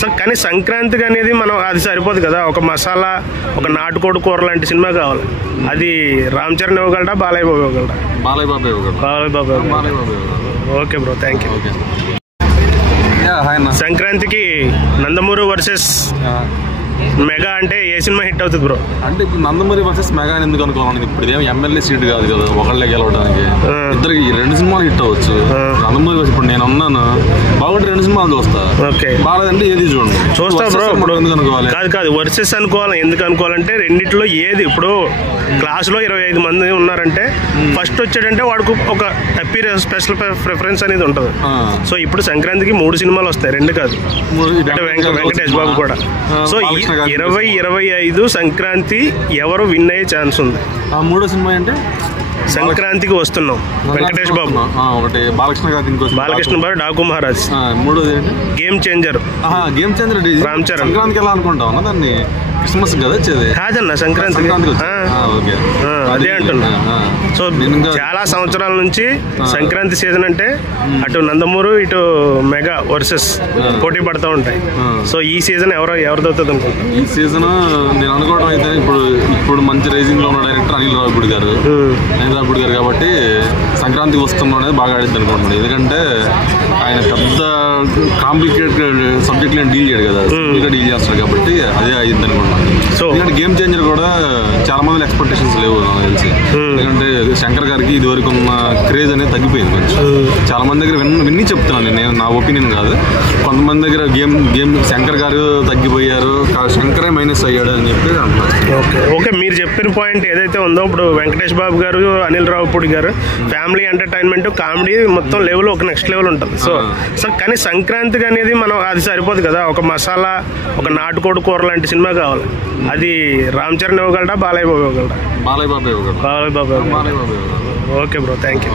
So కానీ సంక్రాంతికి అనేది మనం అది సరిపోదు కదా, ఒక మసాలా, ఒక నాటుకోడి కూర లాంటి సినిమా కావాలి. అది రామ్ చరణ్ ఇవ్వగలడా, బాలయ్య బాబు ఇవ్వగలడా? Balayya Babu. Okay bro, thank you. సంక్రాంతికి నందమూరి వర్సెస్ మెగా అంటే ఏ సినిమా హిట్ అవుతుంది బ్రో? అంటే ఇప్పుడు నందమూరి వర్సెస్ మెగా ఎందుకు అనుకోవాలి? ఇప్పుడు ఇదేమో ఎమ్మెల్యే సీట్ కాదు కదా ఒకళ్ళే గెలవడానికి. ఇద్దరికి 2 సినిమాలు హిట్ అవ్వచ్చు. నందమూరి ఇప్పుడు నేను ఉన్నాను బాగుంటే 2 సినిమాలు చూస్తా, బాగాలేదంటే ఏది చూడండి చూస్తా బ్రో. ఇప్పుడు ఎందుకు అనుకోవాలి? కాదు వర్సెస్ అనుకోవాలి. ఎందుకు అనుకోవాలంటే రెండిట్లో ఏది, ఇప్పుడు క్లాస్లో 25 మంది ఉన్నారంటే ఫస్ట్ వచ్చాడంటే వాడికి ఒక స్పెషల్ ప్రిఫరెన్స్ అనేది ఉంటుంది. సో ఇప్పుడు సంక్రాంతికి 3 సినిమాలు వస్తాయి, 2 కాదు. అంటే వెంకటేష్ బాబు కూడా. సో 2025 సంక్రాంతి ఎవరు విన్ అయ్యే ఛాన్స్ ఉంది? మూడో సినిమా అంటే సంక్రాంతికి వస్తున్నాం, వెంకటేష్ బాబు, బాలకృష్ణ బాబు, డాకు మహారాజ్. మూడోది గేమ్ చేంజర్, రామ్ చరణ్. సంక్రాంతికి ఎలా అనుకుంటాం దాన్ని? క్రిస్మస్ కదా వచ్చేది కాదన్న, సంక్రాంతి. అదే అంటున్నా. సో చాలా సంవత్సరాల నుంచి సంక్రాంతి సీజన్ అంటే అటు నందమూరు ఇటు మెగా వర్సెస్ పోటీ పడుతూ ఉంటాయి. సో ఈ సీజన్ ఎవరిదవుతుంది అనుకుంటా? ఈ సీజన్ నేను అనుకోవడం అయితే ఇప్పుడు మంచి రైజింగ్ లో ఉన్న డైరెక్టర్ అనిల్ రావిపూడి గారు కాబట్టి సంక్రాంతికి వస్తున్నాం అనేది బాగా ఆడిద్ది అనుకుంటున్నాను. ఎందుకంటే ఆయన పెద్ద కాంప్లికేటెడ్ సబ్జెక్ట్ డీల్ చేయడు కదా, డీల్ చేస్తాడు కాబట్టి అదే అయ్యింది అనుకుంటున్నాను. సో ఎందుకంటే గేమ్ చేంజర్ కూడా చాలా మంది ఎక్స్పెక్టేషన్స్ లేవు నాకు తెలిసి. ఎందుకంటే శంకర్ గారికి ఇది వరకు ఉన్న క్రేజ్ అనేది తగ్గిపోయింది కొంచెం. చాలా మంది దగ్గర విన్ని చెప్తున్నాను నేను, నా ఒపీనియన్ కాదు. కొంతమంది దగ్గర గేమ్ శంకర్ గారు తగ్గిపోయారు, శంకరే మైనస్ అయ్యాడు అని చెప్పి అంటున్నారు. ఓకే, మీరు చెప్పిన పాయింట్ ఏదైతే ఉందో, ఇప్పుడు వెంకటేష్ బాబు గారు, అనిల్ రావిపూడి గారు ఫ్యామిలీ ఎంటర్టైన్మెంట్, కామెడీ మొత్తం లెవెల్ ఒక నెక్స్ట్ లెవెల్ ఉంటుంది. సో కానీ సంక్రాంతికి అనేది మనం అది సరిపోదు కదా, ఒక మసాలా, ఒక నాటుకోడి కూర లాంటి సినిమా కావాలి. అది రామ్ చరణ్ ఇవ్వగలడా, బాలయ్య బాబు ఇవ్వగలడా? Balayya Babu. Okay bro, thank you.